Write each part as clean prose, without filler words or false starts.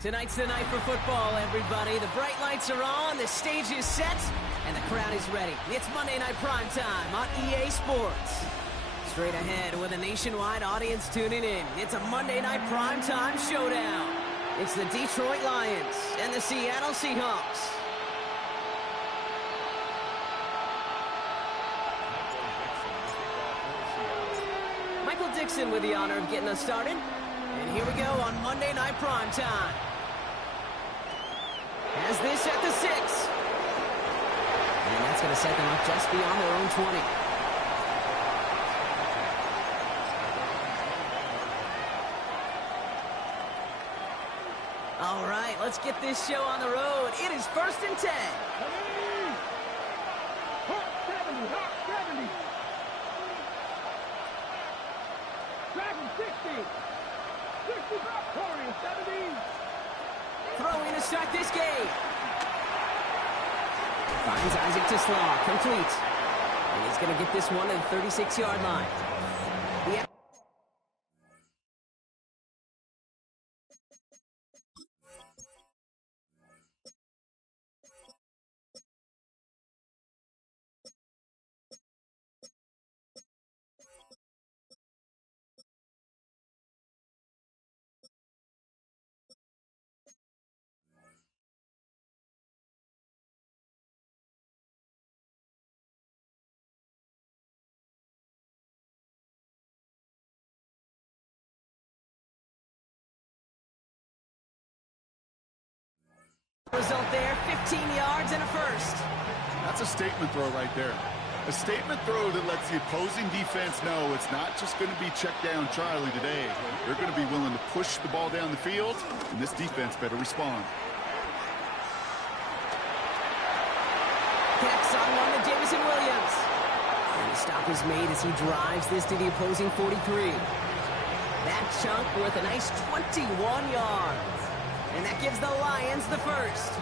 Tonight's the night for football, everybody. The bright lights are on, the stage is set, and the crowd is ready. It's Monday Night Primetime on EA Sports. Straight ahead with a nationwide audience tuning in. It's a Monday Night Primetime showdown. It's the Detroit Lions and the Seattle Seahawks. Michael Dixon with the honor of getting us started. And here we go on Monday Night Primetime. Has this at the 6. And that's going to set them up just beyond their own 20. All right, let's get this show on the road. It is 1st and 10. Hot 70, hot 70. Dragon 60. 65, 40, 70. Throwing to start this game. Finds Isaac to Slaw, complete. And he's going to get this one to the 36-yard line. Result there, 15 yards and a first. That's a statement throw right there. A statement throw that lets the opposing defense know it's not just going to be check down Charlie today. They're going to be willing to push the ball down the field, and this defense better respond. Connects on one to Jamison Williams. And the stop is made as he drives this to the opposing 43. That chunk worth a nice 21 yards. And that gives the Lions the first.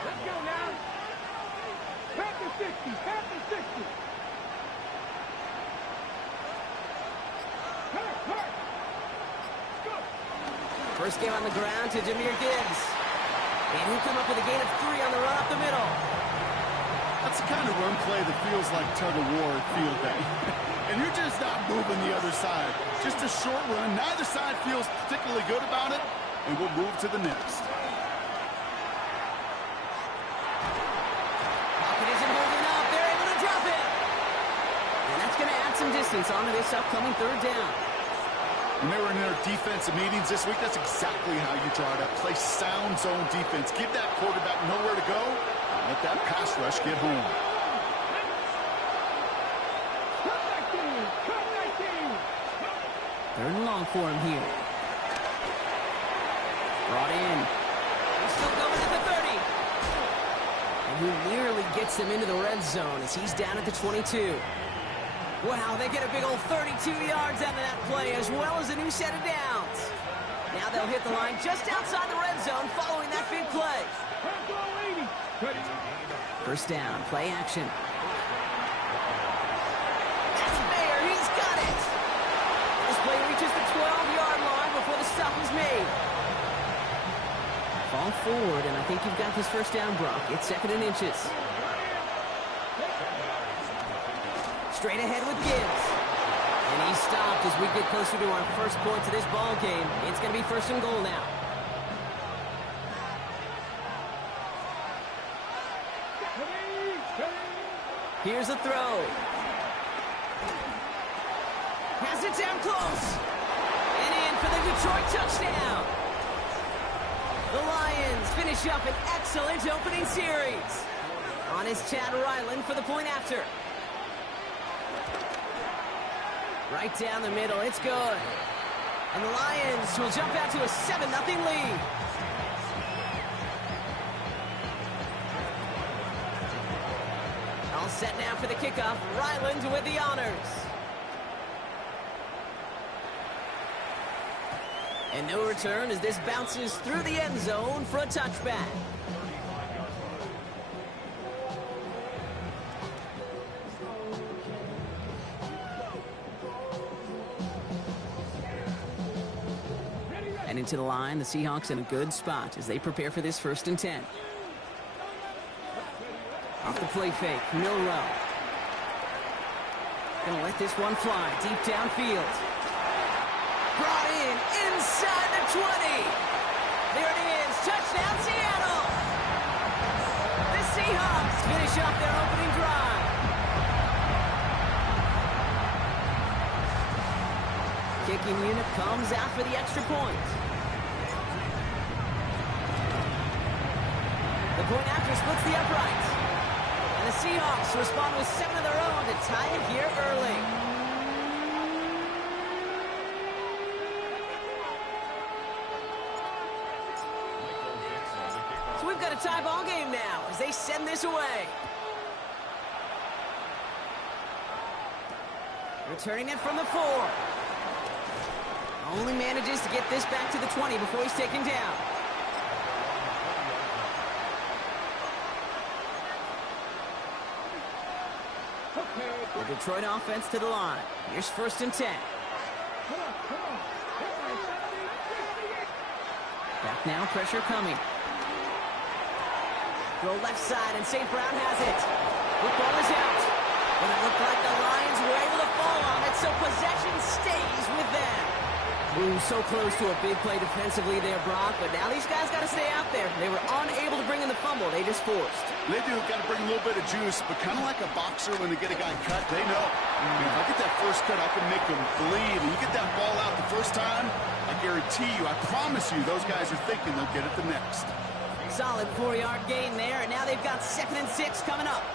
Let's go now. Pack the 60, pack the 60. Pack. Go. First game on the ground to Jahmyr Gibbs. And he'll come up with a gain of 3 on the run up the middle. That's the kind of run play that feels like tug-of-war at field day. And you're just not moving the other side. Just a short run. Neither side feels particularly good about it. And we'll move to the next. Pocket isn't holding up. They're able to drop it. And that's going to add some distance onto this upcoming 3rd down. When they were in their defensive meetings this week, that's exactly how you draw it up. Play sound zone defense. Give that quarterback nowhere to go. And let that pass rush get home. Third and long for him here. Brought in. He's still going at the 30. And he nearly gets them into the red zone as he's down at the 22. Wow, they get a big old 32 yards out of that play as well as a new set of downs. Now they'll hit the line just outside the red zone following that big play. First down, play action. That's Mayer, he's got it. This play reaches the 12-yard line before the stop is made. Fall forward, and I think you've got this first down, Brock. It's 2nd and inches. Straight ahead with Gibbs. And he's stopped as we get closer to our first point to this ball game. It's going to be 1st and goal now. Here's a throw. Has it down close. And in for the Detroit touchdown. The Lions finish up an excellent opening series. On is Chad Ryland for the point after. Right down the middle, it's good. And the Lions will jump out to a 7-0 lead. All set now for the kickoff. Ryland with the honors. And no return as this bounces through the end zone for a touchback. Heading to the line, the Seahawks in a good spot as they prepare for this 1st and 10. Off the play fake, Milrow. Gonna let this one fly deep downfield. Brought in inside the 20. There it is, touchdown Seattle. The Seahawks finish off their opening drive. Kicking unit comes out for the extra point. The point after splits the uprights. And the Seahawks respond with 7 of their own to tie it here early. So we've got a tie ball game now as they send this away. Returning it from the 4. Only manages to get this back to the 20 before he's taken down. The Detroit offense to the line. Here's 1st and 10. Back now, pressure coming. Throw left side, and St. Brown has it. Football is out. But it looked like the Lions were able to fall on it, so possession stays with them. Ooh, so close to a big play defensively there, Brock, but now these guys got to stay out there. They were unable to bring in the fumble. They just forced. They do got to bring a little bit of juice, but kind of like a boxer when they get a guy cut, they know. If I get that first cut, I can make him bleed. And you get that ball out the first time, I guarantee you, I promise you, those guys are thinking they'll get it the next. Solid 4-yard gain there, and now they've got 2nd and 6 coming up.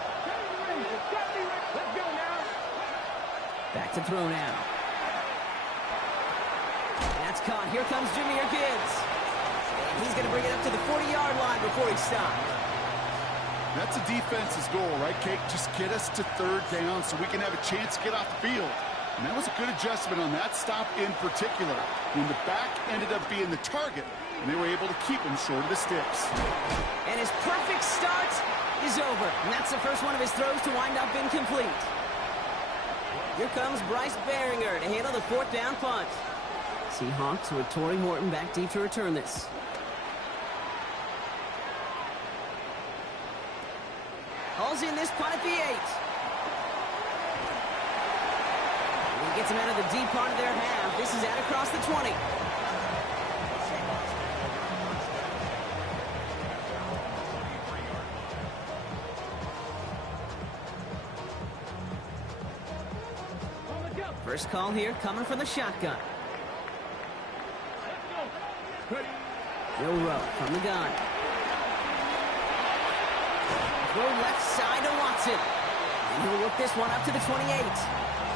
Back to throw now. That's caught. Here comes Jahmyr Gibbs. He's going to bring it up to the 40-yard line before he stopped. That's a defense's goal, right, Kate? Just get us to 3rd down so we can have a chance to get off the field. And that was a good adjustment on that stop in particular, when the back ended up being the target, and they were able to keep him short of the sticks. And his perfect start is over. And that's the first one of his throws to wind up incomplete. Here comes Bryce Behringer to handle the 4th down punt. Seahawks with Torrey Horton back deep to return this. Hauls in this punt at the 8. And he gets him out of the deep part of their half. This is out across the 20. First call here coming from the shotgun. Milrow from the gun. Throw left side to Watson. And he'll work this one up to the 28.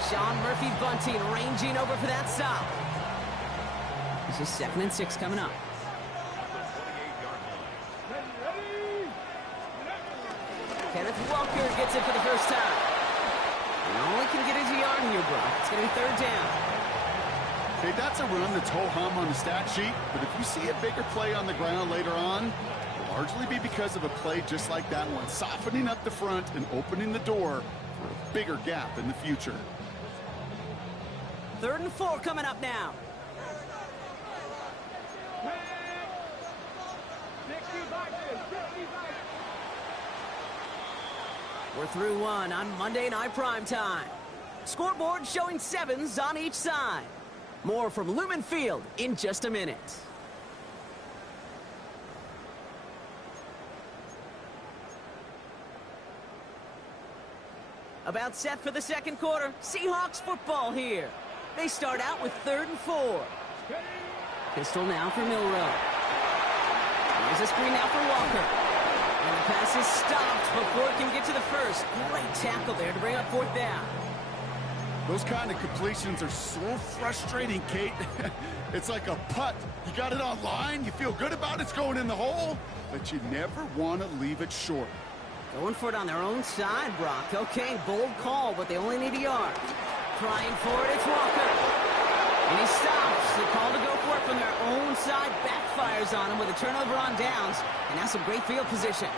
Sean Murphy Bunting ranging over for that stop. This is 2nd and 6 coming up. Kenneth Walker gets it for the first time. And all he can get is a yard here, Brock. It's going to be 3rd down. Okay, that's a run that's ho-hum on the stat sheet, but if you see a bigger play on the ground later on, it'll largely be because of a play just like that one, softening up the front and opening the door for a bigger gap in the future. 3rd and 4 coming up now. We're through one on Monday Night Primetime. Scoreboard showing 7s on each side. More from Lumen Field in just a minute. About set for the 2nd quarter. Seahawks football here. They start out with 3rd and 4. Pistol now for Milrow. Here's a screen now for Walker. And the pass is stopped before it can get to the 1st. Great tackle there to bring up 4th down. Those kind of completions are so frustrating, Kate. It's like a putt. You got it on line, you feel good about it's going in the hole, but you never want to leave it short. Going for it on their own side, Brock. Okay, bold call, but they only need a yard. Trying for it, it's Walker. And he stops. The call to go for it from their own side backfires on him with a turnover on downs, and now some great field position.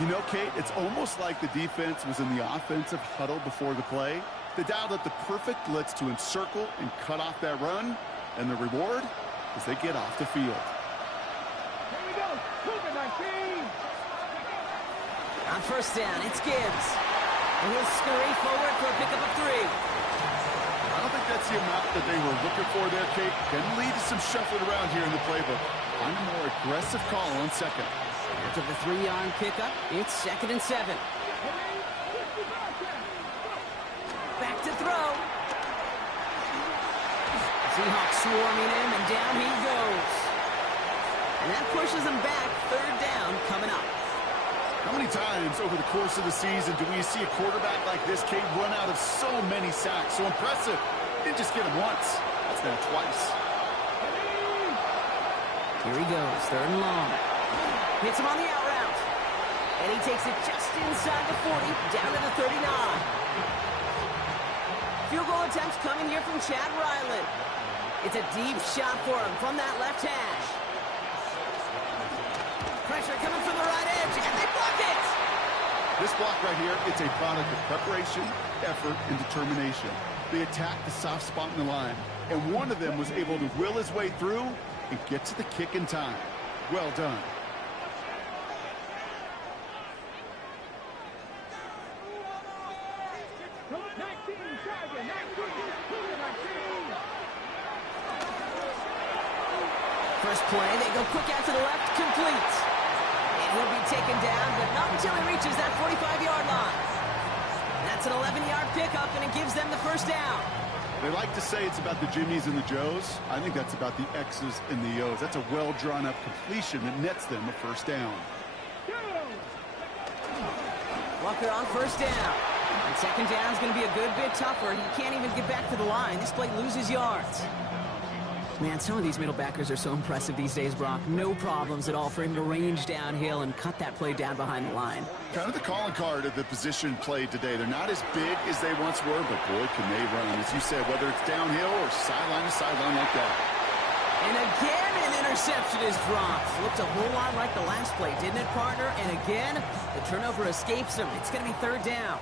You know, Kate, it's almost like the defense was in the offensive huddle before the play. They dialed up the perfect blitz to encircle and cut off that run, and the reward, as they get off the field. Here we go. Cougar 19. On first down, it's Gibbs. And he'll scurry forward for a pickup of 3. I don't think that's the amount that they were looking for there, Kate. Can lead to some shuffling around here in the playbook. Find a more aggressive call on second. After the 3-yard pickup, it's 2nd and 7. Back to throw. Seahawks swarming him, and down he goes. And that pushes him back. 3rd down coming up. How many times over the course of the season do we see a quarterback like this, Kate, run out of so many sacks? So impressive. Didn't just get him once. That's now twice. Here he goes, 3rd and long. Hits him on the out route. And he takes it just inside the 40, down to the 39. Field goal attempts coming here from Chad Ryland. It's a deep shot for him from that left hash. Pressure coming from the right edge, and they block it! This block right here, it's a product of preparation, effort, and determination. They attacked the soft spot in the line, and one of them was able to will his way through and get to the kick in time. Well done. First play, they go quick out to the left, complete. And he'll be taken down, but not until he reaches that 45-yard line. That's an 11-yard pickup, and it gives them the 1st down. They like to say it's about the Jimmies and the Joes. I think that's about the X's and the O's. That's a well-drawn-up completion that nets them a 1st down. Walker on 1st down. And 2nd down is going to be a good bit tougher. He can't even get back to the line. This play loses yards. Man, some of these middle backers are so impressive these days, Brock. No problems at all for him to range downhill and cut that play down behind the line. Kind of the calling card of the position played today. They're not as big as they once were, but boy, can they run. As you said, whether it's downhill or sideline to sideline like that. And again, an interception is dropped. Looked a whole lot like the last play, didn't it, partner? And again, the turnover escapes him. It's going to be 3rd down.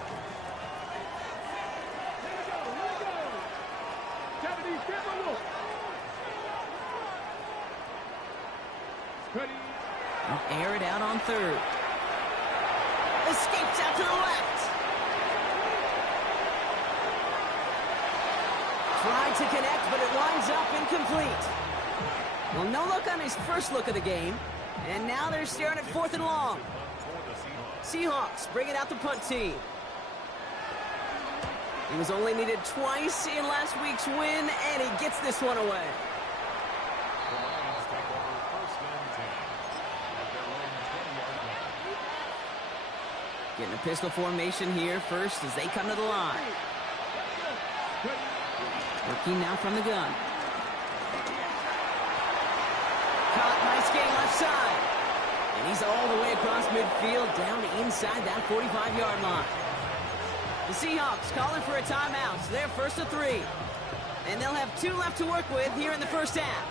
They'll air it out on 3rd. Escapes out to the left. Tried to connect, but it winds up incomplete. Well, no look on his first look of the game. And now they're staring at 4th and long. Seahawks bring it out the punt team. He was only needed twice in last week's win, and he gets this one away. Getting a pistol formation here first as they come to the line. Working now from the gun. Caught, nice game left side. And he's all the way across midfield down inside that 45-yard line. The Seahawks calling for a timeout. So they're 1st and 3. And they'll have 2 left to work with here in the 1st half.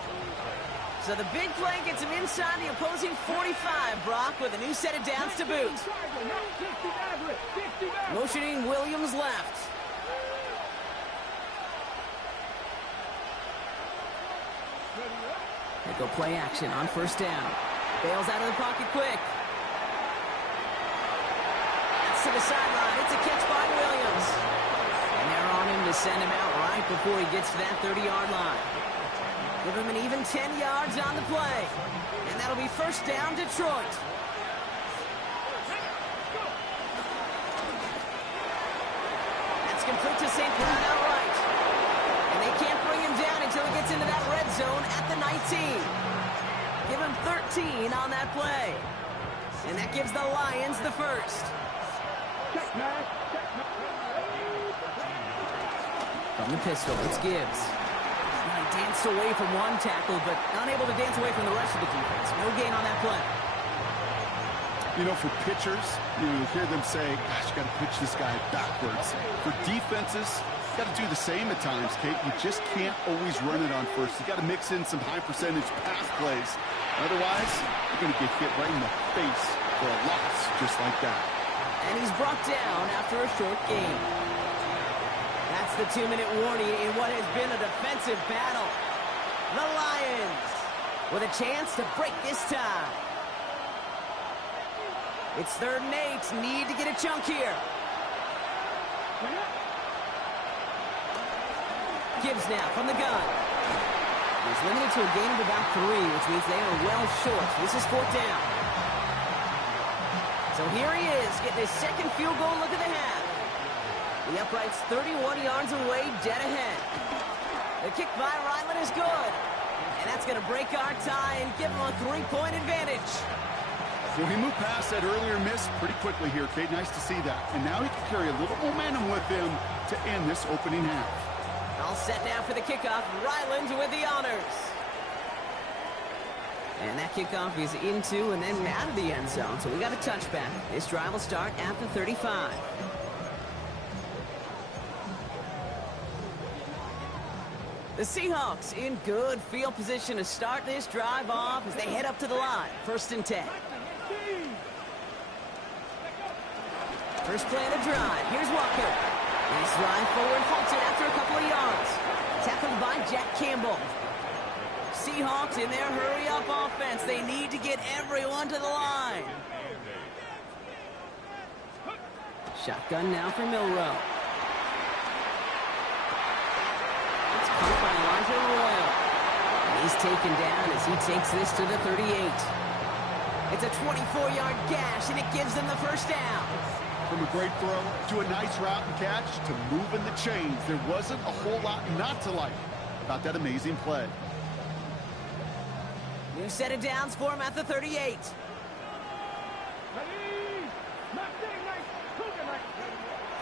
So the big play gets him inside the opposing 45, Brock, with a new set of downs to boot. Motioning Williams left. They go play action on 1st down. Bails out of the pocket quick. That's to the sideline. It's a catch by Williams. And they're on him to send him out right before he gets to that 30-yard line. Give him an even 10 yards on the play. And that'll be 1st down, Detroit. That's complete to St. Brown outright. And they can't bring him down until he gets into that red zone at the 19. Give him 13 on that play. And that gives the Lions the 1st. From the pistol, it's Gibbs. He danced away from one tackle, but unable to dance away from the rest of the defense. No gain on that play. You know, for pitchers, you hear them say, gosh, you got to pitch this guy backwards. For defenses, you got to do the same at times, Kate. You just can't always run it on first. You got to mix in some high percentage pass plays. Otherwise, you're going to get hit right in the face for a loss just like that. And he's brought down after a short gain. That's the 2-minute warning in what has been a defensive battle. the Lions with a chance to break this tie. It's 3rd and 8. Need to get a chunk here. Gibbs now from the gun. He's limited to a gain of about 3, which means they are well short. This is 4th down. So here he is, getting his 2nd field goal look at the half. The upright's 31 yards away, dead ahead. The kick by Ryland is good. And that's going to break our tie and give him a 3-point advantage. Well, he moved past that earlier miss pretty quickly here, Kate. Nice to see that. And now he can carry a little momentum with him to end this opening half. All set now for the kickoff. Ryland with the honors. And that kickoff is into and then out of the end zone. So we got a touchback. This drive will start at the 35. The Seahawks in good field position to start this drive off as they head up to the line. 1st and 10. First play of the drive. Here's Walker. Nice drive forward, halted after a couple of yards. Tackled by Jack Campbell. Seahawks in their hurry-up offense. They need to get everyone to the line. Shotgun now for Milrow. It's caught by Elijah Royal. And he's taken down as he takes this to the 38. It's a 24-yard gash, and it gives them the 1st down. From a great throw to a nice route and catch to moving the chains. There wasn't a whole lot not to like about that amazing play. New set of downs for him at the 38.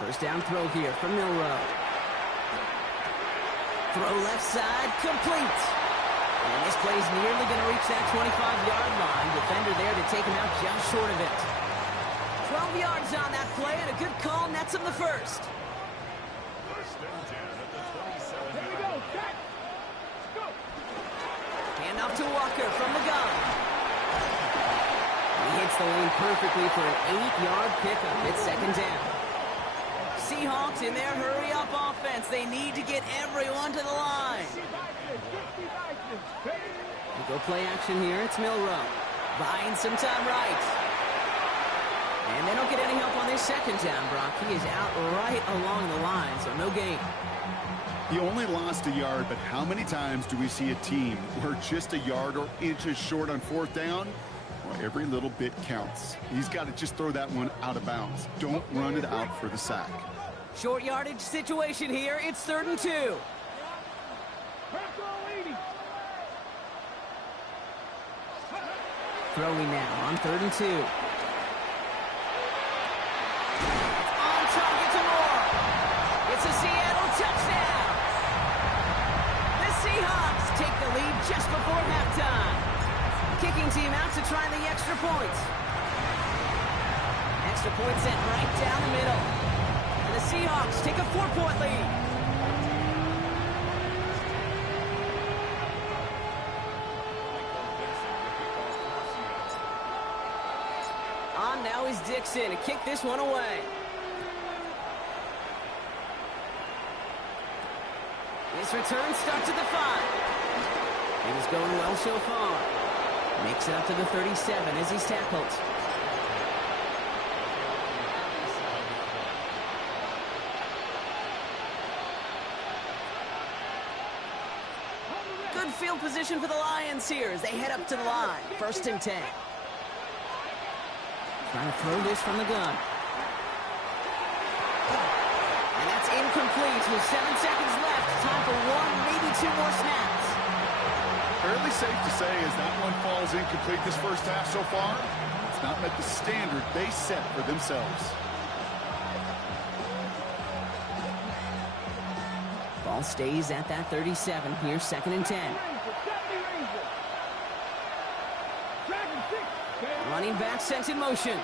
First down throw here from Milrow. Throw left side, complete. And this play's nearly going to reach that 25-yard line. Defender there to take him out just short of it. 12 yards on that play, and a good call nets him the 1st. Hand off to Walker from the gun. He hits the lane perfectly for an 8-yard pickup. It's 2nd down. Seahawks in their hurry-up offense. They need to get everyone to the line. We go play action here. It's Milrow. Buying some time right. And they don't get any help on this 2nd down, Brock. He is out right along the line, so no gain. He only lost a yard, but how many times do we see a team where just a yard or inches short on 4th down? Well, every little bit counts. He's got to just throw that one out of bounds. Don't run it out for the sack. Short yardage situation here. It's 3rd and 2. Throwing now on 3rd and 2. It's a Seattle touchdown. The Seahawks take the lead just before halftime. Kicking team out to try the extra point. Extra point sent right down the middle. And the Seahawks take a 4-point lead. On now is Dixon to kick this one away. His return starts at the 5. It is going well so far. Makes it up to the 37 as he's tackled. Good field position for the Lions here as they head up to the line. 1st and 10. Trying to throw this from the gun. And that's incomplete with 7 seconds left. Time for 1, maybe 2 more snaps. Fairly safe to say as that one falls incomplete this 1st half so far, it's not met the standard they set for themselves. Ball stays at that 37. Here's 2nd and 10. Running back sent in motion.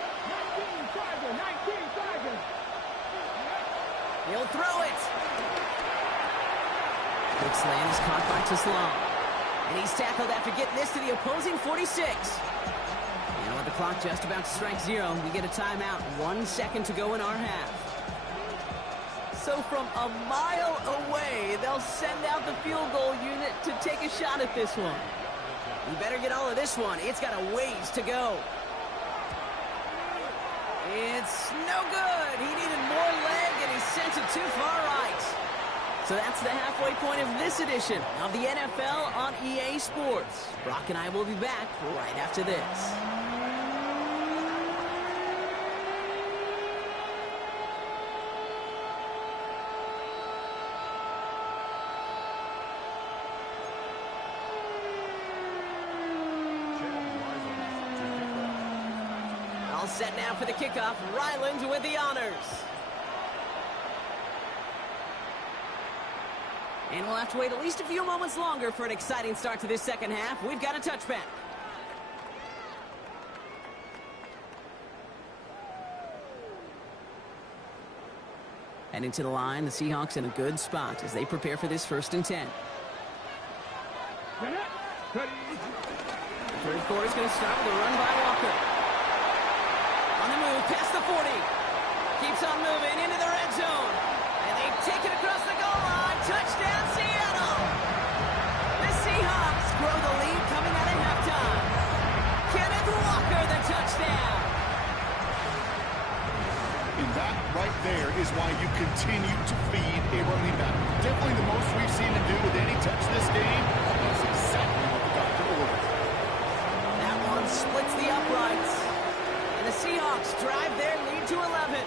He'll throw it. Quick slam is caught by Teslam. And he's tackled after getting this to the opposing 46. And with the clock just about to strike 0, we get a timeout. 1 second to go in our half. So from a mile away, they'll send out the field goal unit to take a shot at this one. You better get all of this one. It's got a ways to go. It's no good. He needed more leg, and he sent it too far right. So that's the halfway point of this edition of the NFL on EA Sports. Brock and I will be back right after this. All set now for the kickoff. Ryland with the honors. And we'll have to wait at least a few moments longer for an exciting start to this second half. We've got a touchback. Heading to the line, the Seahawks in a good spot as they prepare for this 1st and 10. The third quarter is going to start with a run by Walker. On the move, past the 40. Keeps on moving into the red zone. And they take it across the goal line. Touchdown, Seattle! The Seahawks grow the lead coming out of halftime. Kenneth Walker, the touchdown. And that right there is why you continue to feed a running back. Definitely the most we've seen him do with any touch this game. That's exactly what the doctor ordered. That one splits the uprights. And the Seahawks drive their lead to 11.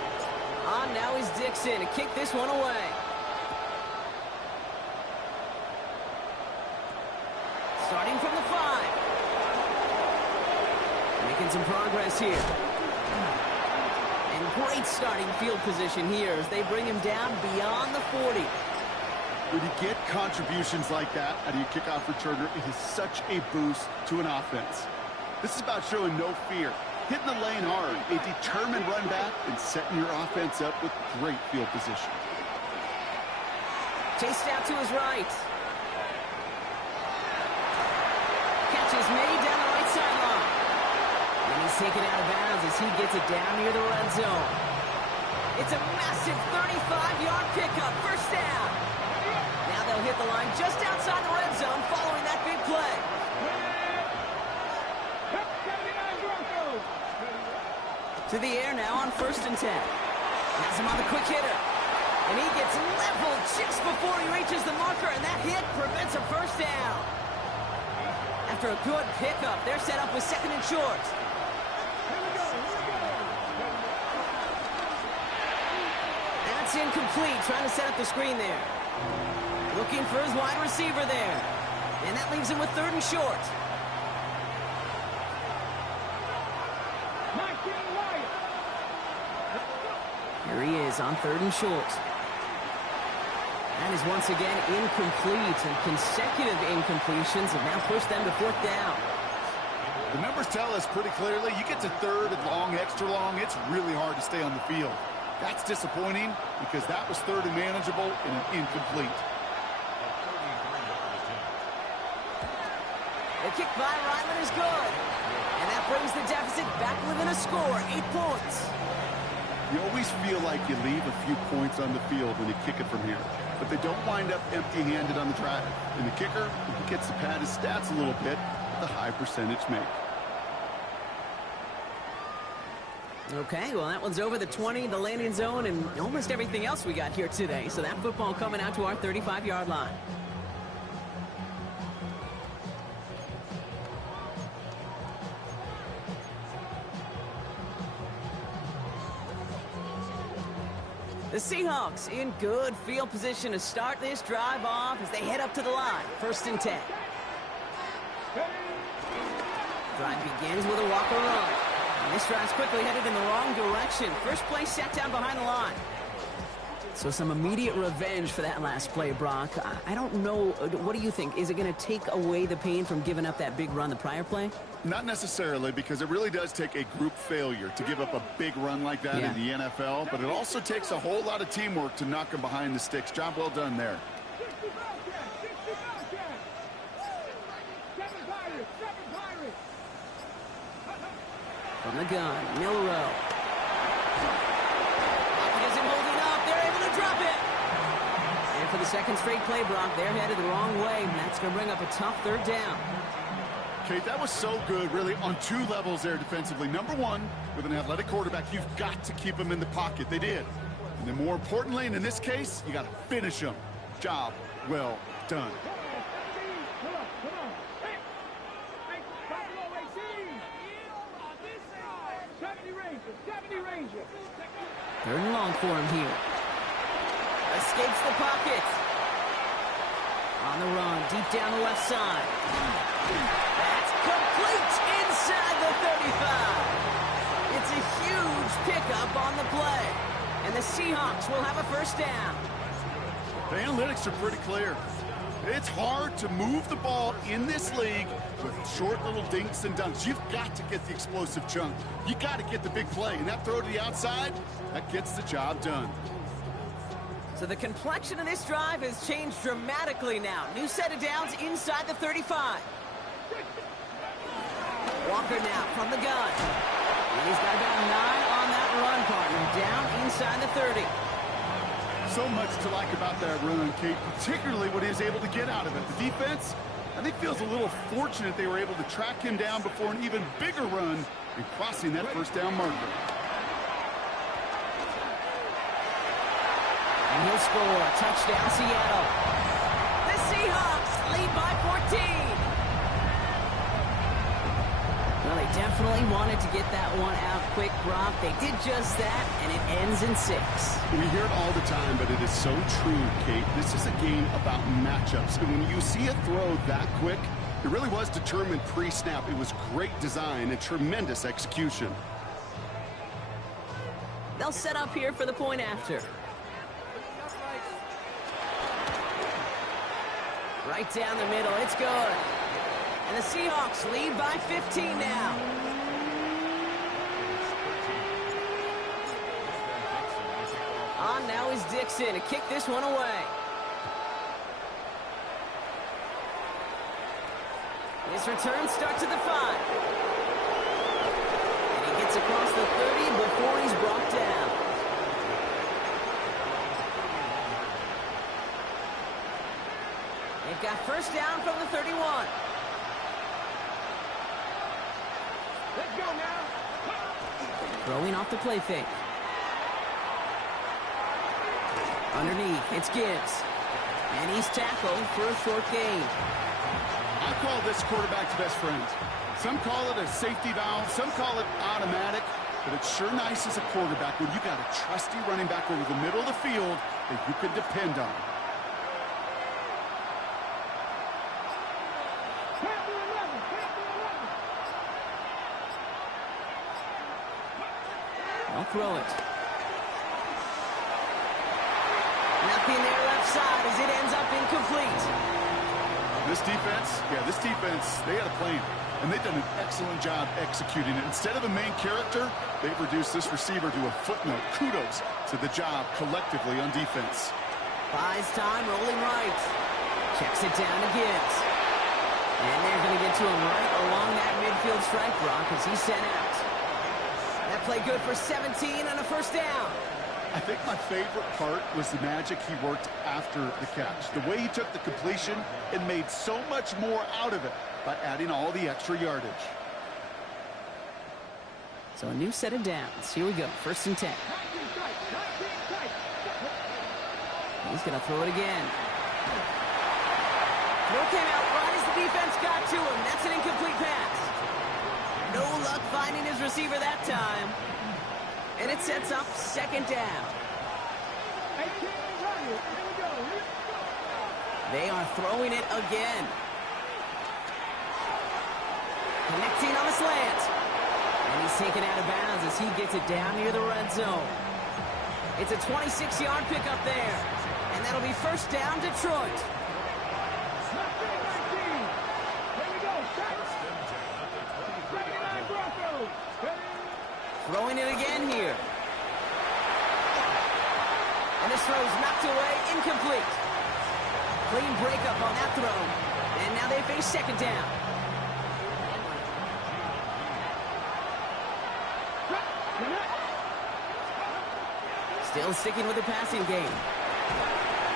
On now is Dixon to kick this one away. Starting from the 5. Making some progress here. And great starting field position here as they bring him down beyond the 40. When you get contributions like that out of your kickoff returner, it is such a boost to an offense. This is about showing no fear, hitting the lane hard, a determined run back, and setting your offense up with great field position. Chased out to his right. Catch is made down the right sideline. And he's taken out of bounds as he gets it down near the red zone. It's a massive 35-yard pickup, 1st down. Now they'll hit the line just outside the red zone following that big play. To the air now on 1st and 10. Has him on the quick hitter. And he gets leveled just before he reaches the marker, and that hit prevents a 1st down. After a good pickup, they're set up with 2nd and short. That's incomplete, trying to set up the screen there. Looking for his wide receiver there. And that leaves him with 3rd and short. Here he is on 3rd and short. That is once again incomplete, and consecutive incompletions have now pushed them to 4th down. The numbers tell us pretty clearly, you get to 3rd and long, extra long, it's really hard to stay on the field. That's disappointing because that was 3rd and manageable and an incomplete. The kick by Ryland is good. And that brings the deficit back within a score, 8 points. You always feel like you leave a few points on the field when you kick it from here. But they don't wind up empty-handed on the drive. And the kicker, he gets to pad his stats a little bit with a high percentage make. Okay, well, that one's over the 20, the landing zone, and almost everything else we got here today. So that football coming out to our 35-yard line. The Seahawks in good field position to start this drive off as they head up to the line. 1st and 10. Drive begins with a Walker run. And this drive's quickly headed in the wrong direction. First play set down behind the line. So some immediate revenge for that last play, Brock. I don't know. What do you think? Is it going to take away the pain from giving up that big run the prior play? Not necessarily, because it really does take a group failure to give up a big run like that in the NFL. But it also takes a whole lot of teamwork to knock him behind the sticks. Job well done there. From the gun, Milrow. Isn't holding up. They're able to drop it. second straight play, Brock. They're headed the wrong way, and that's going to bring up a tough third down. Kate, that was so good, really, on two levels there defensively. Number one, with an athletic quarterback, you've got to keep him in the pocket. They did. And then more importantly, and in this case, you got to finish him. Job well done. Third and long for him here. Escapes the pocket. On the run, deep down the left side. That's complete inside the 35. It's a huge pickup on the play. And the Seahawks will have a first down. The analytics are pretty clear. It's hard to move the ball in this league with short little dinks and dunks. You've got to get the explosive chunk. You got to get the big play. And that throw to the outside, that gets the job done. So the complexion of this drive has changed dramatically now. New set of downs inside the 35. Walker now from the gun. And he's got about 9 on that run, partner. Down inside the 30. So much to like about that run, Kate, particularly what he was able to get out of it. The defense, I think, feels a little fortunate they were able to track him down before an even bigger run and crossing that first down marker. And he'll score. Touchdown, Seattle. The Seahawks lead by 14. Well, they definitely wanted to get that one out quick, Brock. They did just that, and it ends in 6. We hear it all the time, but it is so true, Kate. This is a game about matchups. And when you see a throw that quick, it really was determined pre-snap. It was great design and tremendous execution. They'll set up here for the point after. Right down the middle. It's good. And the Seahawks lead by 15 now. On now is Dixon to kick this one away. His return starts at the 5. And he gets across the 30 before he's brought down. They've got first down from the 31. Let's go now. Throwing off the play fake. Underneath, it's Gibbs. And he's tackled for a short gain. I call this quarterback's best friend. Some call it a safety valve, some call it automatic, but it's sure nice as a quarterback when you got a trusty running back over the middle of the field that you can depend on. I'll throw it. Nothing there left side as it ends up incomplete. This defense, they had a plan, and they've done an excellent job executing it. Instead of a main character, they've reduced this receiver to a footnote. Kudos to the job collectively on defense. Buys time, rolling right. Checks it down to Gibbs. And they're going to get to him right along that midfield strike, Brock, as he's sent out. That play good for 17 and a first down. I think my favorite part was the magic he worked after the catch. The way he took the completion and made so much more out of it by adding all the extra yardage. So a new set of downs. Here we go. First and 10. He's going to throw it again. Throw came out right as the defense got to him. That's an incomplete pass. No luck finding his receiver that time. And it sets up second down. They are throwing it again. Connecting on the slant. And he's taken out of bounds as he gets it down near the red zone. It's a 26-yard pickup there. And that'll be first down, Detroit. Throwing it again here. And this throw's knocked away, incomplete. Clean breakup on that throw. And now they face second down. Still sticking with the passing game.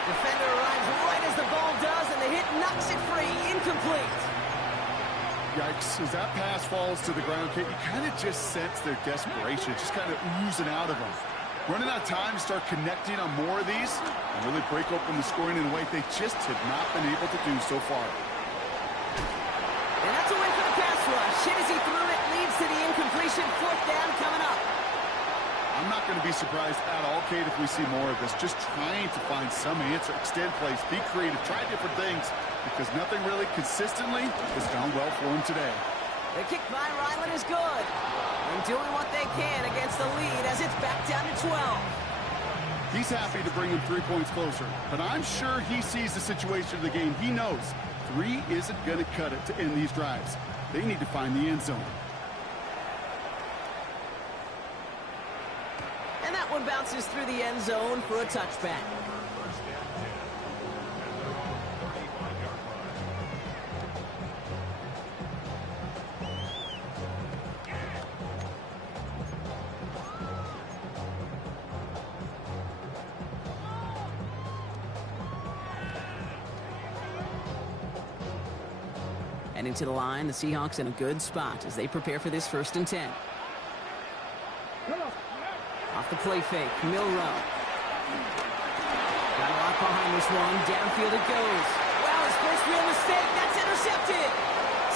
Defender arrives right as the ball does, and the hit knocks it free. Incomplete. Yikes, as that pass falls to the ground, Kate, you kind of just sense their desperation, just kind of oozing out of them. Running out of time to start connecting on more of these and really break open the scoring in a way they just have not been able to do so far. And that's a win for the pass rush. Hit as he threw it, leads to the incompletion. Fourth down coming up. I'm not going to be surprised at all, Kate, if we see more of this. Just trying to find some answer, extend plays, be creative, try different things, because nothing really consistently has gone well for him today. The kick by Ryland is good. And doing what they can against the lead as it's back down to 12. He's happy to bring him 3 points closer, but I'm sure he sees the situation of the game. He knows 3 isn't going to cut it to end these drives. They need to find the end zone. And that one bounces through the end zone for a touchback. Heading to the line, the Seahawks in a good spot as they prepare for this 1st and 10. Off the play fake, Milrow. Got a lot behind this one. Downfield it goes. Wow, his first real mistake. That's intercepted.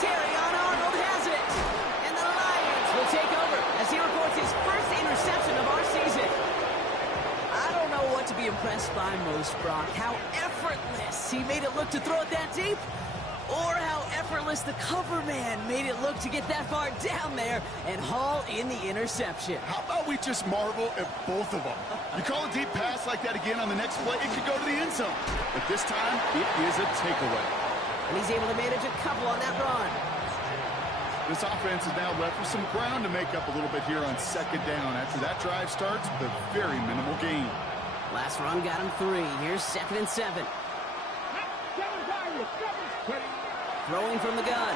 Terry on Arnold has it. And the Lions will take over as he records his first interception of our season. I don't know what to be impressed by most, Brock. How effortless he made it look to throw it that deep, or how effortless the cover man made it look to get that far down there and haul in the interception. How about we just marvel at both of them? You call a deep pass like that again on the next play, it could go to the end zone. But this time, it is a takeaway. And he's able to manage a couple on that run. This offense is now left with some ground to make up a little bit here on 2nd down after that drive starts with a very minimal gain. Last run got him 3. Here's 2nd and 7. Throwing from the gun.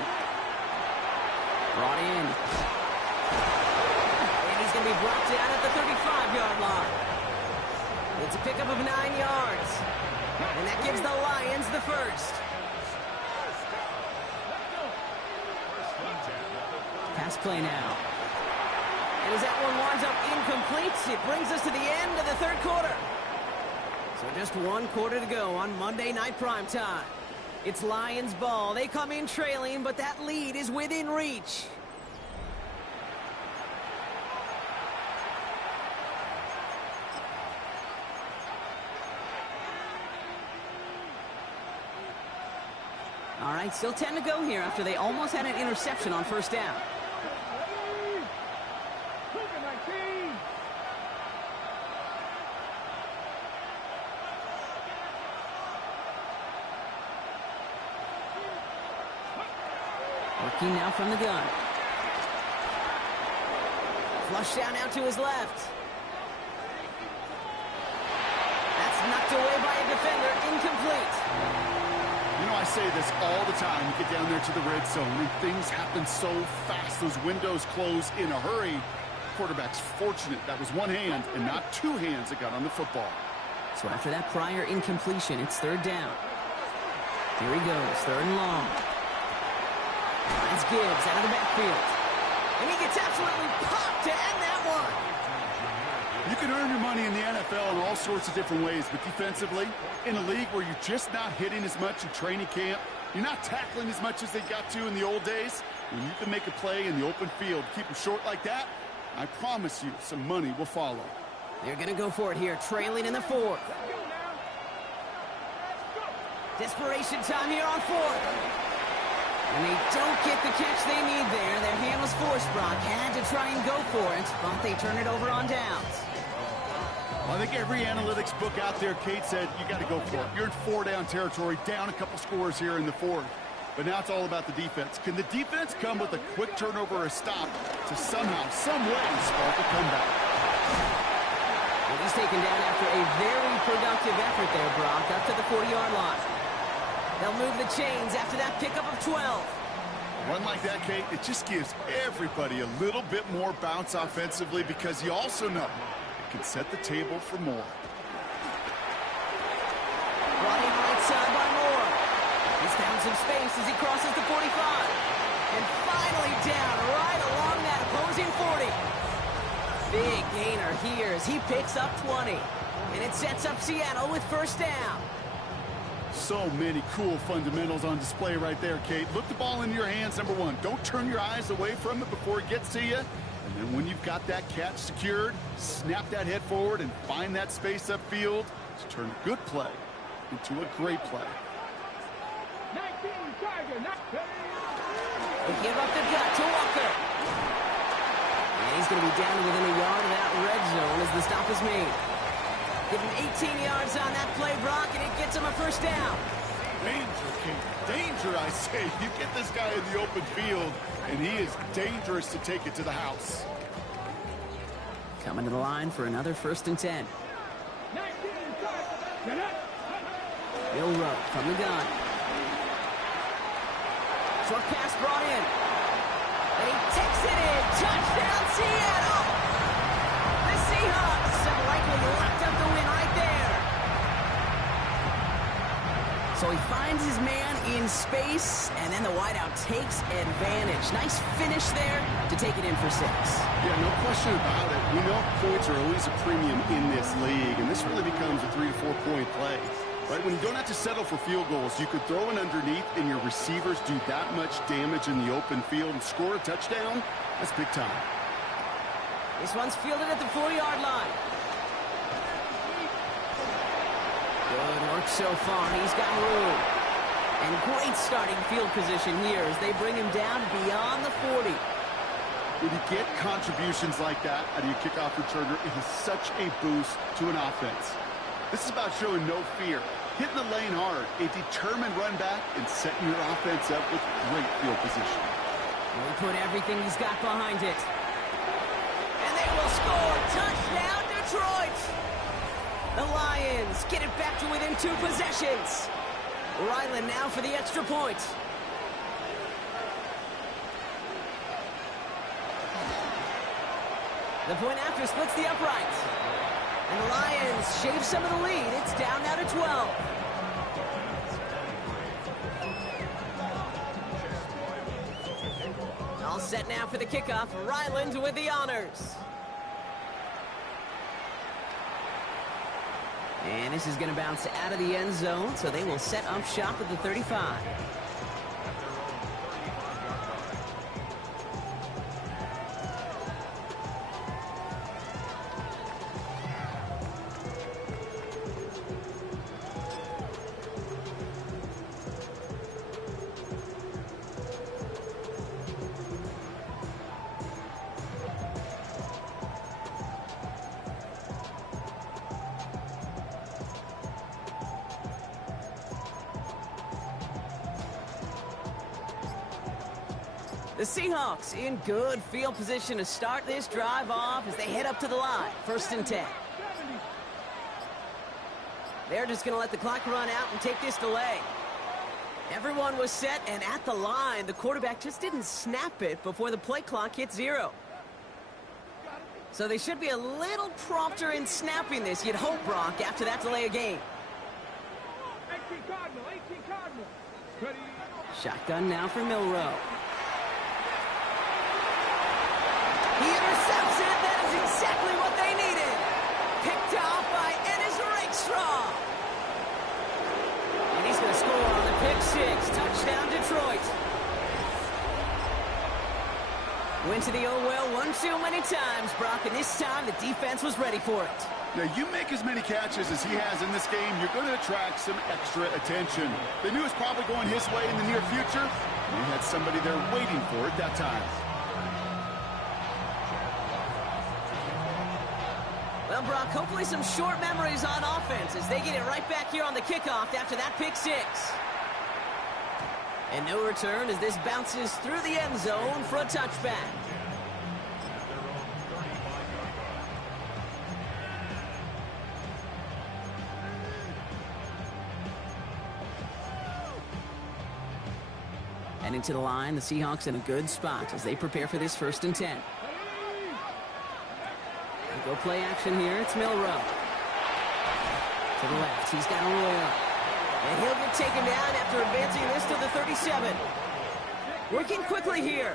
Brought in. And he's going to be brought down at the 35-yard line. It's a pickup of 9 yards. And that gives the Lions the first. Pass play now. And as that one winds up incomplete, it brings us to the end of the 3rd quarter. So just 1 quarter to go on Monday Night Primetime. It's Lions ball. They come in trailing, but that lead is within reach. All right, still 10 to go here after they almost had an interception on 1st down. Working now from the gun. Flush down out to his left. That's knocked away by a defender. Incomplete. You know, I say this all the time. You get down there to the red zone, and things happen so fast. Those windows close in a hurry. Quarterback's fortunate that was one hand and not 2 hands that got on the football. So after that prior incompletion, it's 3rd down. Here he goes, 3rd and long. Finds Gibbs out of the backfield. And he gets absolutely popped to end that one. You can earn your money in the NFL in all sorts of different ways, but defensively, in a league where you're just not hitting as much in training camp, you're not tackling as much as they got to in the old days, when you can make a play in the open field, keep them short like that, I promise you some money will follow. They're going to go for it here, trailing in the 4th. Desperation time here on 4th. And they don't get the catch they need there. Their hand was forced, Brock. Had to try and go for it, but they turn it over on downs. Well, I think every analytics book out there, Kate, said you got to go for it. You're in 4-down territory, down a couple scores here in the 4th. But now it's all about the defense. Can the defense come with a quick turnover or a stop to somehow, some way, spark a comeback? Well, he's taken down after a very productive effort there, Brock, up to the 40-yard line. They'll move the chains after that pickup of 12. One like that, Kate, it just gives everybody a little bit more bounce offensively because you also know it can set the table for more. Brought in right side by Moore. He's found some space as he crosses the 45. And finally down right along that opposing 40. Big gainer here as he picks up 20. And it sets up Seattle with first down. So many cool fundamentals on display right there, Kate. Look the ball in your hands, number one. Don't turn your eyes away from it before it gets to you. And then when you've got that catch secured, snap that head forward and find that space upfield to turn a good play into a great play. 19 Tiger, not They give up the gut to Walker. And he's going to be down within a yard of that red zone as the stop is made. Give him 18 yards on that play, Brock, and it gets him a first down. Danger, King. Danger, I say. You get this guy in the open field, and he is dangerous to take it to the house. Coming to the line for another 1st and 10. 19 Tiger. Milroe from the gun. Short pass brought in. And he takes it in. Touchdown, Seattle! The Seahawks have likely locked up the win right there. So he finds his man in space, and then the wideout takes advantage. Nice finish there to take it in for 6. Yeah, no question about it. We know points are always a premium in this league, and this really becomes a 3 to 4 point play. Right, when you don't have to settle for field goals, you could throw it underneath and your receivers do that much damage in the open field and score a touchdown. That's big time. This one's fielded at the 4-yard line. Good work so far. He's got room. And great starting field position here as they bring him down beyond the 40. When you get contributions like that out of your kickoff returner, it is such a boost to an offense. This is about showing no fear, hitting the lane hard, a determined run back, and setting your offense up with great field position. He'll put everything he's got behind it. And they will score. Touchdown, Detroit! The Lions get it back to within 2 possessions. Ryland now for the extra point. The point after splits the upright. And the Lions shave some of the lead. It's down now to 12. All set now for the kickoff. Ryland with the honors. And this is going to bounce out of the end zone, so they will set up shop at the 35. The Seahawks in good field position to start this drive off as they head up to the line. 1st and 10. They're just going to let the clock run out and take this delay. Everyone was set and at the line. The quarterback just didn't snap it before the play clock hit 0. So they should be a little prompter in snapping this, you'd hope, Brock, after that delay of game. 18 Cardinal. Ready. Shotgun now for Milroe. He intercepts it. That is exactly what they needed. Picked off by Ennis Rakestraw. And he's going to score on the pick 6. Touchdown, Detroit. Went to the old well one too many times, Brock, and this time the defense was ready for it. Now, you make as many catches as he has in this game, you're going to attract some extra attention. They knew it was probably going his way in the near future. They had somebody there waiting for it that time. Well, Brock, hopefully some short memories on offense as they get it right back here on the kickoff after that pick 6. And no return as this bounces through the end zone for a touchback. Heading to the line, the Seahawks in a good spot as they prepare for this 1st and 10. Go play action here. It's Milroe. To the left. He's got Roy up. And he'll get taken down after advancing this to the 37. Working quickly here.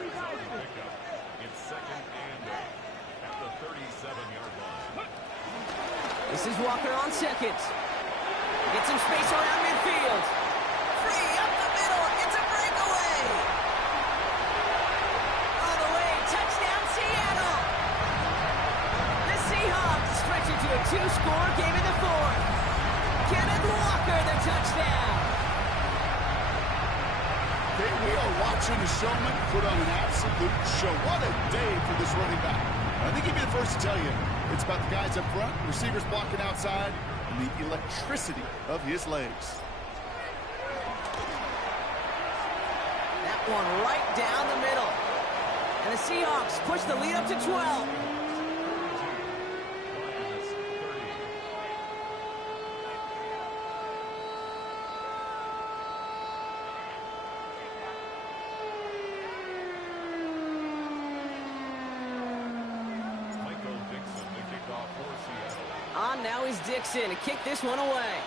It's second and 8 at the 37-yard line. This is Walker on second. Get some space around midfield. Free up the middle. It's a breakaway. All the way. Touchdown, Seattle. The Seahawks stretch it to a 2-score game in the fourth. Kenneth Walker, the touchdown. We are watching a showman put on an absolute show. What a day for this running back. I think he'd be the first to tell you it's about the guys up front, receivers blocking outside, and the electricity of his legs. That one right down the middle. And the Seahawks push the lead up to 12. On now is Dixon to kick this one away.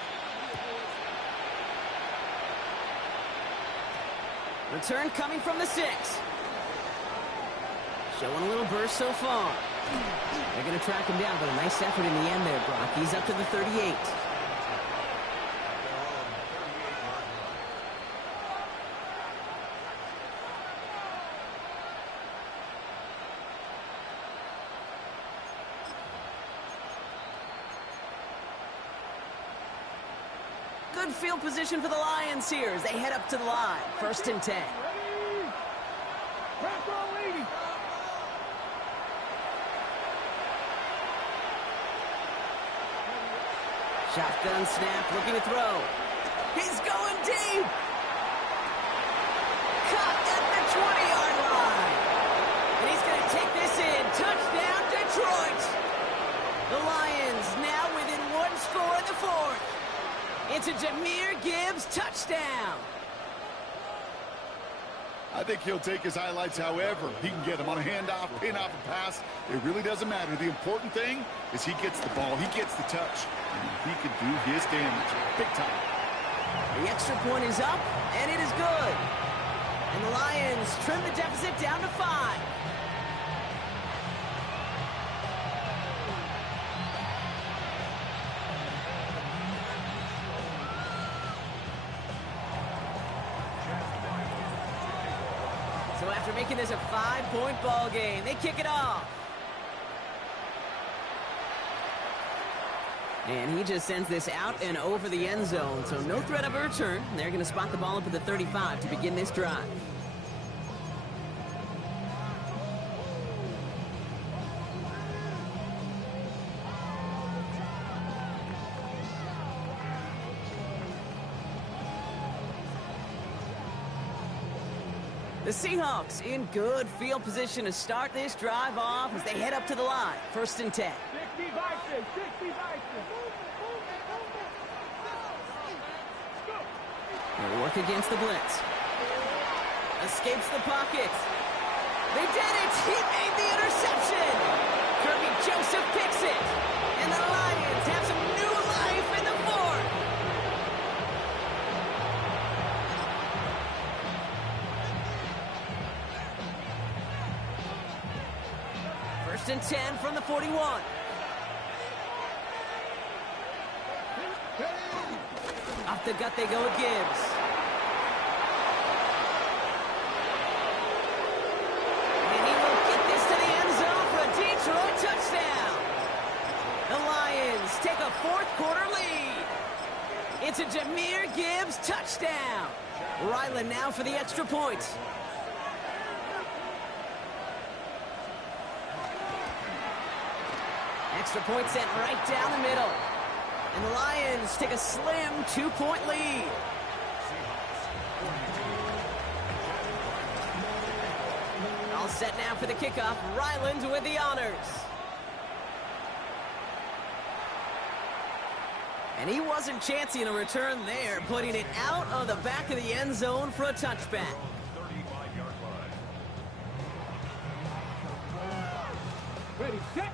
Return coming from the 6. Showing a little burst so far. They're going to track him down, but a nice effort in the end there, Brock. He's up to the 38. Good field position for the Lions here as they head up to the line. 1st and 10. Shotgun snap, looking to throw. He's going deep. Caught at the 20-yard line. And he's going to take this in. Touchdown, Detroit. The Lions now within 1 score in the fourth. It's a Jahmyr Gibbs touchdown. I think he'll take his highlights however he can get them on a handoff, pin off a pass. It really doesn't matter. The important thing is he gets the ball, he gets the touch, and he can do his damage big time. The extra point is up, and it is good. And the Lions trim the deficit down to 5. So after making this a 5-point ball game, they kick it off. And he just sends this out and over the end zone, so no threat of a return. They're going to spot the ball up at the 35 to begin this drive. The Seahawks in good field position to start this drive off as they head up to the line. 1st and 10. 60 Vikings, 60 Vikings. They'll work against the blitz. Escapes the pocket. They did it! He made the interception! Kirby Joseph picks it! And the Lions have some new life in the fourth! First and 10 from the 41. Off the gut they go with Gibbs. And he will get this to the end zone for a Detroit touchdown. The Lions take a 4th-quarter lead. It's a Jahmyr Gibbs touchdown. Ryland now for the extra point. Extra point sent right down the middle. And the Lions take a slim 2-point lead. All set now for the kickoff. Ryland with the honors. And he wasn't chancing a return there, putting it out of the back of the end zone for a touchback.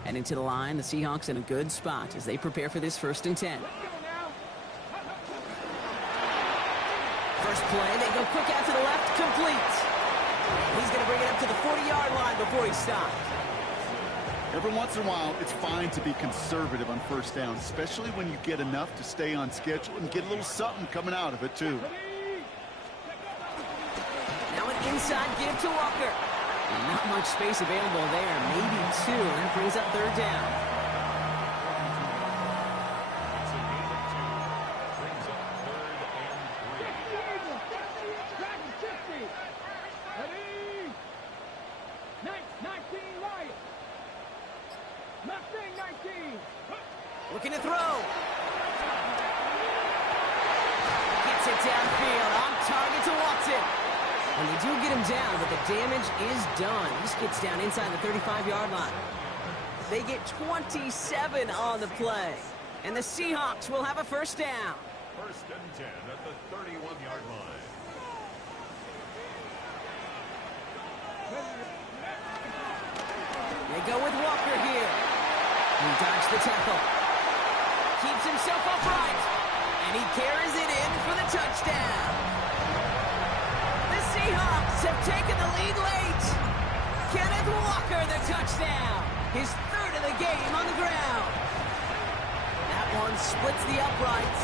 And into the line, the Seahawks in a good spot as they prepare for this 1st and 10. First play, they go quick out to the left, complete. He's going to bring it up to the 40-yard line before he stops. Every once in a while, it's fine to be conservative on first down, especially when you get enough to stay on schedule and get a little something coming out of it, too. Now an inside give to Walker. Not much space available there, maybe two. That brings up third down. It's a gain of 2. Brings up 3rd and 3. 19 Lions. Mustang 19. Looking to throw. Gets it downfield, on target to Watson. And they do get him down, but the damage is done. This gets down inside the 35-yard line. They get 27 on the play. And the Seahawks will have a first down. 1st and 10 at the 31-yard line. They go with Walker here. He dodged the tackle. Keeps himself upright. And he carries it in for the touchdown. The Seahawks have taken the lead late. Kenneth Walker, the touchdown. His 3rd of the game on the ground. That one splits the uprights.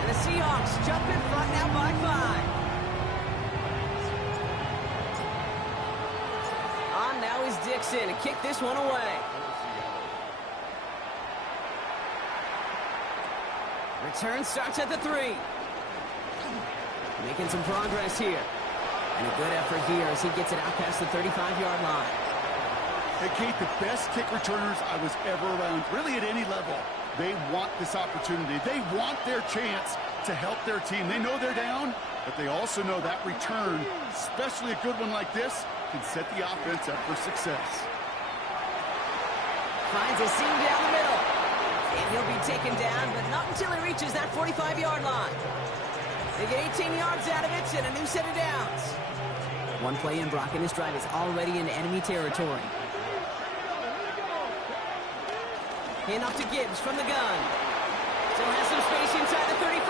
And the Seahawks jump in front now by 5. On now is Dixon to kick this one away. Return starts at the 3. Making some progress here. And a good effort here as he gets it out past the 35-yard line. Hey, Kate, the best kick returners I was ever around, really at any level. They want this opportunity. They want their chance to help their team. They know they're down, but they also know that return, especially a good one like this, can set the offense up for success. Finds a seam down the middle. And he'll be taken down, but not until he reaches that 45-yard line. They get 18 yards out of it and a new set of downs. One play in, Brock, and this drive is already in enemy territory. Hand off to Gibbs from the gun. Still has some space inside the 35.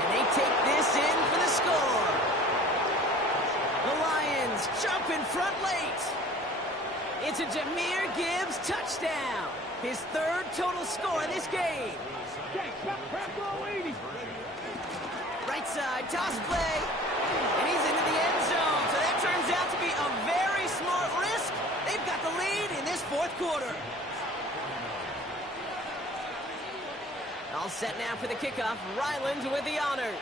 And they take this in for the score. The Lions jump in front late. It's a Jahmyr Gibbs touchdown. His 3rd total score in this game. Right side, toss play. And he's into the end zone. So that turns out to be a very smart risk. They've got the lead in this 4th quarter. All set now for the kickoff. Ryland with the honors.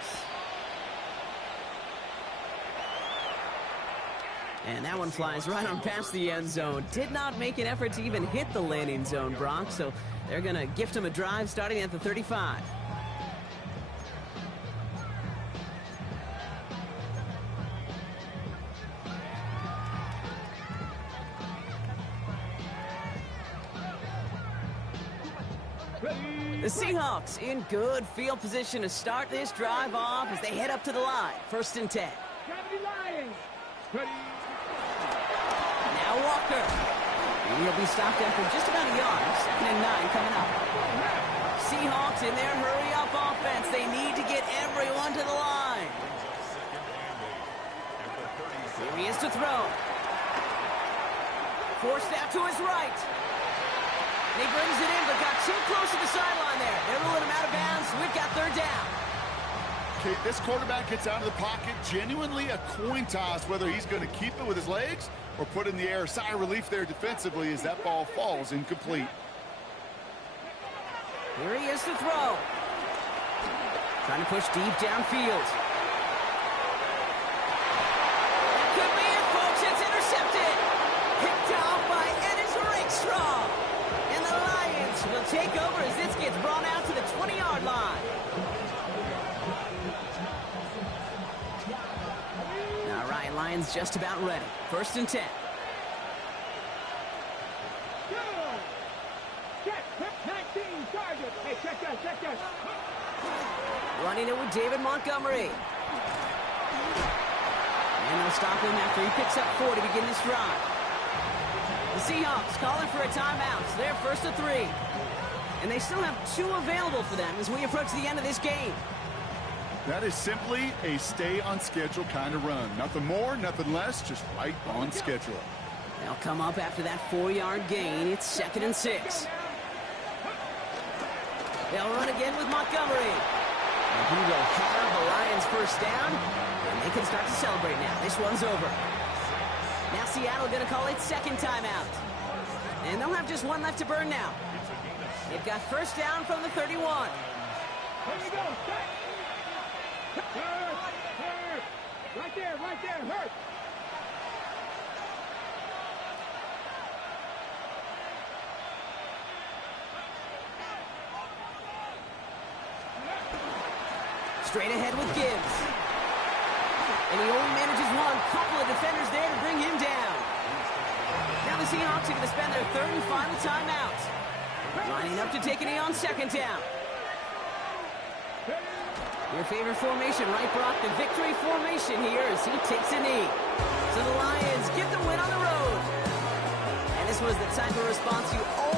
And that one flies right on past the end zone. Did not make an effort to even hit the landing zone, Brock. So they're going to gift him a drive starting at the 35. The Seahawks in good field position to start this drive off as they head up to the line. 1st and 10. Now Walker. And he'll be stopped after just about a yard. 2nd and 9 coming up. Seahawks in their hurry-up offense. They need to get everyone to the line. Here he is to throw. Forced out to his right. And he brings it in, but got too close to the sideline there. They're ruling him out of bounds. We've got 3rd down. Okay, this quarterback gets out of the pocket. Genuinely a coin toss whether he's going to keep it with his legs or put it in the air. Sigh of relief there defensively as that ball falls incomplete. Here he is to throw. Trying to push deep downfield. That could be it, folks. It's intercepted. Picked off by Ennis Rakestraw. And the Lions will take over as this gets brought out to the 20-yard line. All right, Lions just about ready. 1st and 10. Running it with David Montgomery. And they'll stop him after he picks up 4 to begin this drive. The Seahawks calling for a timeout. So they're 1st and 3. And they still have 2 available for them as we approach the end of this game. That is simply a stay-on-schedule kind of run. Nothing more, nothing less, just right on schedule. They'll come up after that 4-yard gain. It's 2nd and 6. They'll run again with Montgomery. And he will have the Lions first down, and they can start to celebrate now. This one's over. Now Seattle going to call it 2nd timeout. And they'll have just one left to burn now. They've got first down from the 31. Here we go. Right there, hurt. Straight ahead with Gibbs. And he only manages one. Couple of defenders there to bring him down. Now the Seahawks are going to spend their 3rd and final timeout. Lining up to take a knee on 2nd down. Your favorite formation, right, Brock? The victory formation here as he takes a knee. So the Lions get the win on the road. And this was the type of response you always